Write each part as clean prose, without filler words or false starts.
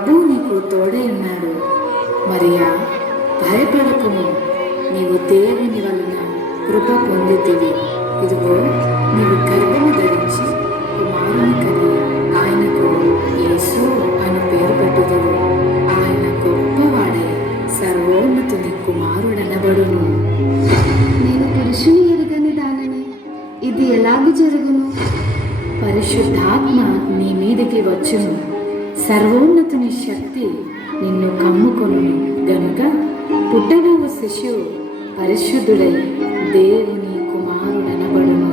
ప్రభువు నీకు తోడై ఉన్నాడు. మరియా, భయపడకుము, నీవు దేవుని వలన కృప పొందితివి. ఇదిగో, నీవు గర్భము ధరించి కుమారుని కని ఆయనకు యేసు అని పేరు పెట్టుదువు. ఆయన గొప్పవాడై సర్వోన్నతుని కుమారుడనబడును. నేను పురుషుని ఎరుగని దానిని, ఇది ఎలాగూ జరుగును? పరిశుద్ధాత్మ నీ మీదికి వచ్చును, సర్వోన్నతుని శక్తి నిన్ను కమ్ముకొనును గనుక పుట్టబోవు శిశువు పరిశుద్ధుడై దేవుని కుమారుడనబడును.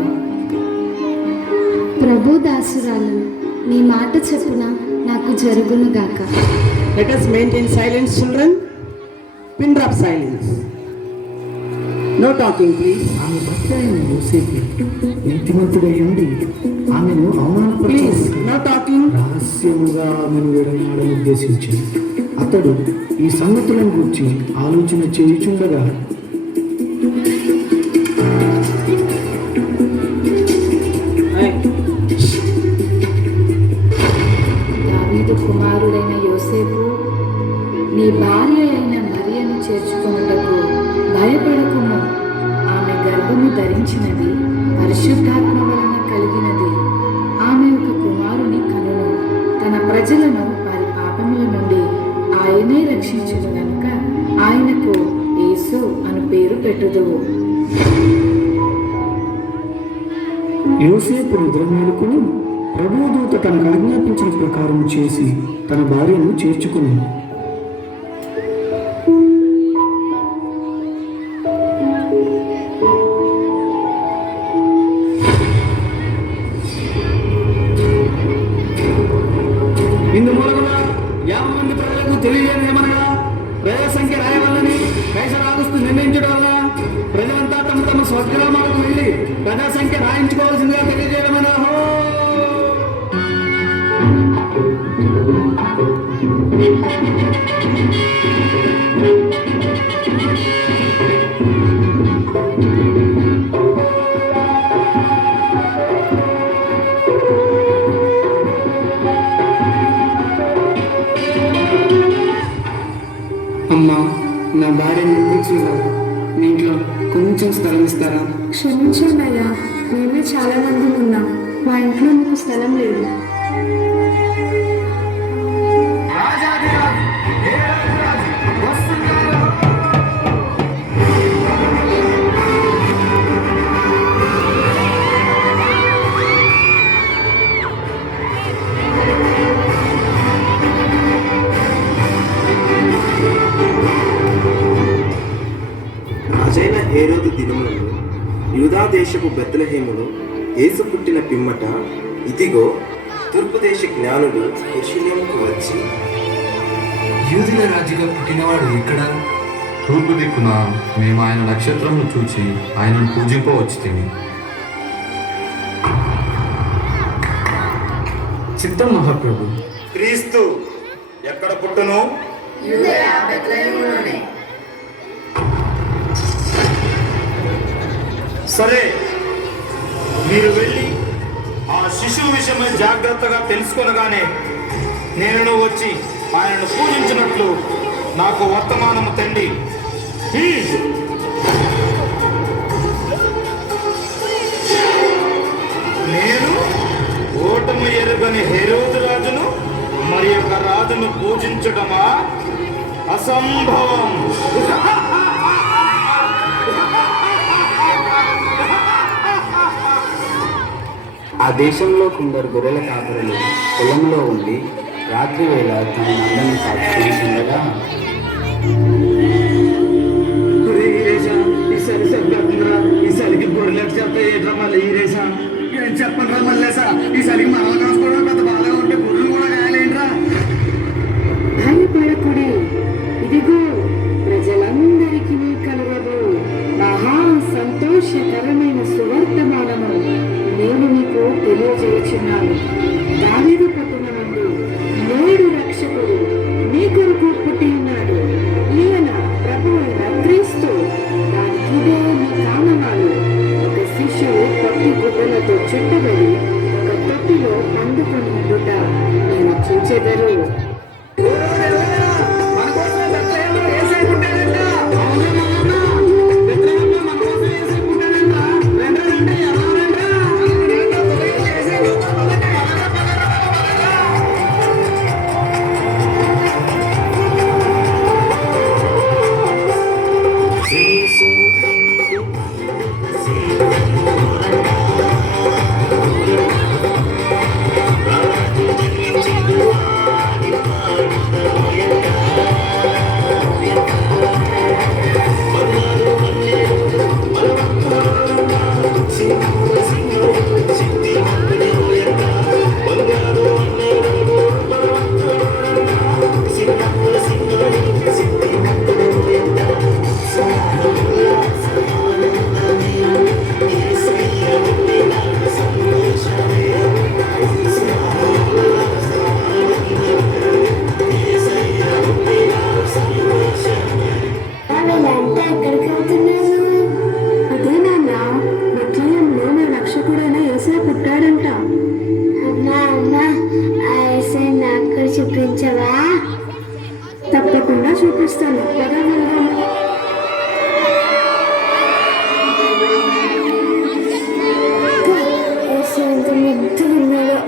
ప్రభు దాసురాలను, నీ మాట చెప్పున నాకు జరుగును గాక. Let us maintain silence, children. Pin drop silence. No talking, please. ఆమె భర్త అయిన యోసేపు నీతిమంతుడై ఉండి ఆమెను Please, అవమానపరిచి no talking. రహస్యముగా ఆమెను విడనాడని ఉద్దేశించాడు. అతడు ఈ సంగతులను గురించి ఆలోచన చేయుచుండగా దావీదు కుమారుడైన యోసేపు, నీ భార్య అయిన మరియను చేర్చుకొనుటకు భయపడకుము. ఆమె గర్భము ధరించినది పరిశుద్ధాత్మ వలన కలిగినది. ఆమె ఒక కుమారుని కనును. తన ప్రజలను వారి పాపముల నుండి ఆయనే రక్షించును గనుక ఆయనకు యేసు అను పేరు పెట్టుదువు. యోసేపు నిద్ర మేలుకుని ప్రభువు దూత తనకు ఆజ్ఞాపించిన ప్రకారం చేసి తన భార్యను చేర్చుకుని ఇందు మూలముగా 50 మంది ప్రజలకు తెలియజేయమనగా ప్రజల సంఖ్య రాయవల్లని కైసర్ ఆగస్టు నిర్ణయించడం వల్ల ప్రజలంతా తమ తమ స్వగ్రామాలకు వెళ్ళి ప్రజా సంఖ్య రాయించుకోవాల్సిందిగా తెలియజేయమని. అమ్మా, నా భార్యను నిర్మించున్నారు. మీ ఇంట్లో కొంచెం స్థలం ఇస్తారా? క్షమించండి అయ్యా, మేమే చాలా మంది ఉన్నాం. మా ఇంట్లో మీకు స్థలం లేదు. రాజైన హేరోదు దినములలో యూదా దేశపు బెత్లెహేములో యేసు పుట్టిన పిమ్మట, ఇదిగో తూర్పు దేశ జ్ఞానులు యెరూషలేముకు వచ్చి, యూదుల రాజుగా పుట్టినవాడు ఇక్కడ తూర్పు దిక్కున మేము ఆయన నక్షత్రమును చూచి ఆయనను పూజింపవచ్చుతిమి. చిత్తం మహాప్రభు. క్రీస్తు ఎక్కడ పుట్టును? సరే, మీరు వెళ్ళి ఆ శిశువు విషయమై జాగ్రత్తగా తెలుసుకొనగానే నేను వచ్చి ఆయనను పూజించినట్లు నాకు వర్తమానము తండి. నేను ఓటమి ఎరుగని హేరోదు రాజును మరి యొక్క రాజును పూజించడమా? అసంభవం. ఆ దేశంలో కొందరు గొర్రెల కాపరులు పొలంలో ఉండి రాత్రి వేళ తమ మందను కాచుకుంటుండగా, ఈసారికి గొర్రెలకు చెప్తే ఏట్రా మళ్ళీ ఈరేసా? ఏం చెప్పండి మళ్ళేసా? ఈసారికి మనల్ని కాసుకోవడం పెద్ద బాధగా ఉంటే గొర్రెలు కూడా కాయాలేంట్రా? భయపడకుడి, ఇదిగో ప్రజలందరికీ కలగదు మహా సంతోషకరమైన సువర్తమానము నేను నీకు తెలియజేయుచున్నాను. దావీదు పట్టణమందు నేడు రక్షకుడు నీ కొరకు పుట్టి ఉన్నాడు. ఈయన ప్రభువు అయిన క్రీస్తు. దానికిదే నీ కామనాలు. ఒక శిశువు పట్టి గుడ్డలతో చుట్టబడి ఒక తొట్టిలో పండుకొని ఉండుట నేను చూచెదరు. వీళ్ళంతా ఎక్కడికి వెళ్తున్నారు? అదే నాన్న, బెత్లెహేంలో నా రక్షకుడైన యేసయ్య పుట్టాడంట. అమ్మా అమ్మా, ఆ యేసయ్య నాకు కూడా చూపించవా? తప్పకుండా చూపిస్తాను. పద వెళ్దాం. యేసయ్య ఎంత ముద్దుగా ఉన్నాడో.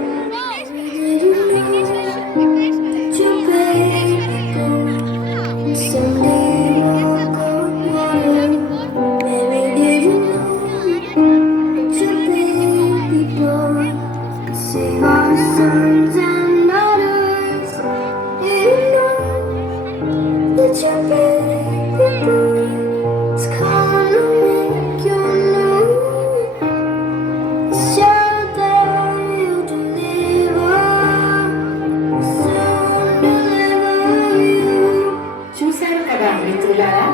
Our sons and daughters, you know that your baby boy is gonna make you know. Shout that you deliver, soon deliver you. చూశారు కదా మిత్రులారా,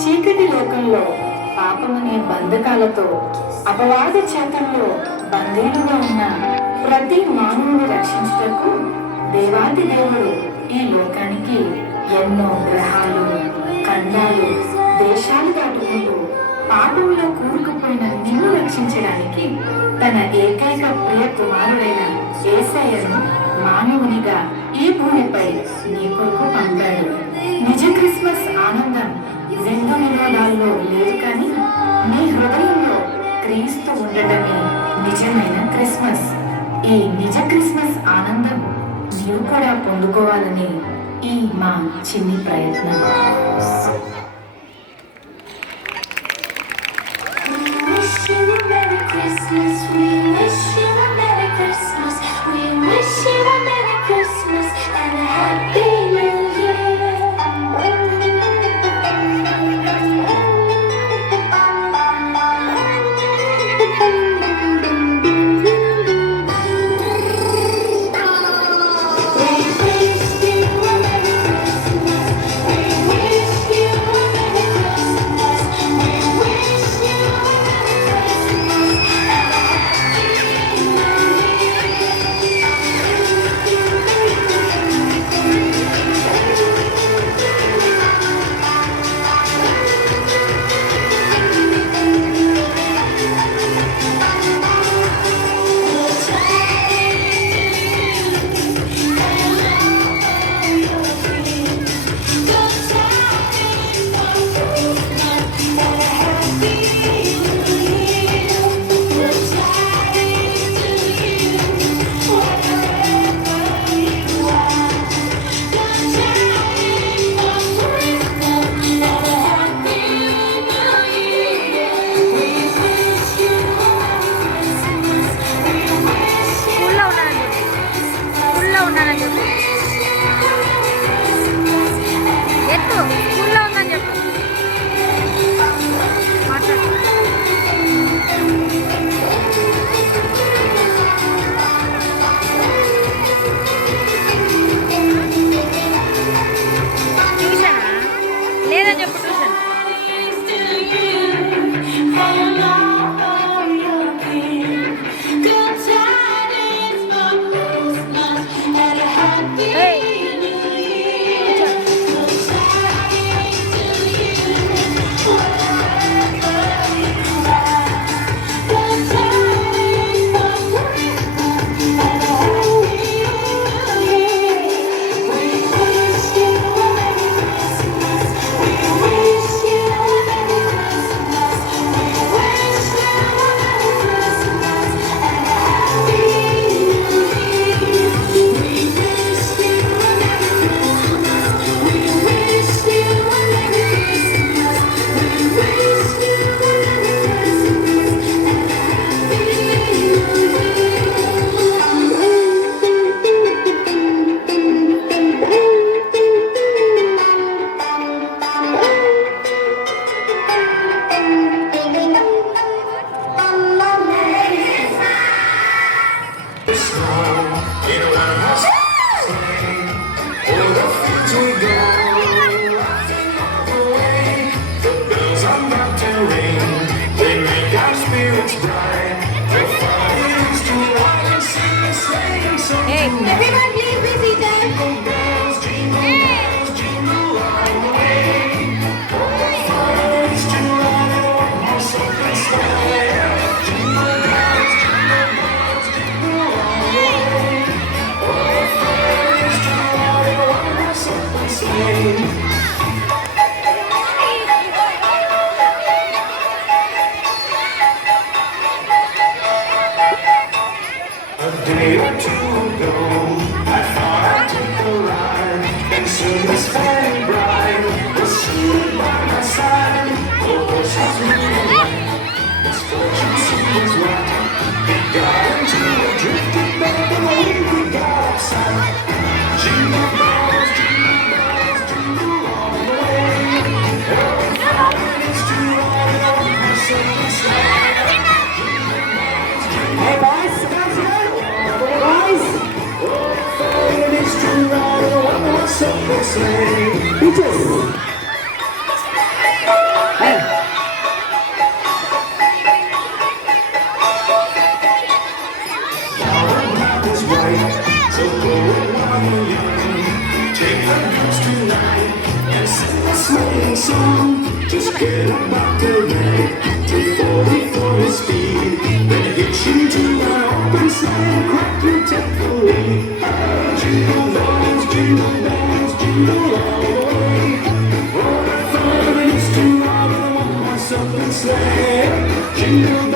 చీకటి లోకంలో పాపమనే బంధకాలతో అపవాది చేతుల్లో బందీలుగా ఉన్న ప్రతి మానవుని రక్షించుటకు దేవాది దేవుడు ఈ లోకానికి ఎన్నో గ్రహాలు, ఖండాలు, దేశాలు దాటుకుంటూ పాపంలో కూరుకుపోయిన నిన్ను రక్షించడానికి తన ఏకైక ప్రియ కుమారుడైన యేసయ్యను మానవునిగా ఈ భూమిపై నీ కొరకు పంపాడు. నిజ క్రిస్మస్ ఆనందం విందు వినోదాల్లో లేదు, కానీ నీ హృదయంలో క్రీస్తు ఉండటమే నిజమైన క్రిస్మస్. ఈ నిజ క్రిస్మస్ ఆనందం నీవు కూడా పొందుకోవాలని ఈ మా చిన్ని ప్రయత్నం. We wish you a Merry Christmas. We wish you a Merry Christmas. We wish you a Merry Christmas and a Happy New Year. Just get up out the bed, 240 for his speed. Then hitch into that open sleigh, crack your tail the lead. Jingle bells, jingle all the way. Oh, what fun it is to ride in a one-horse open sleigh. Jingle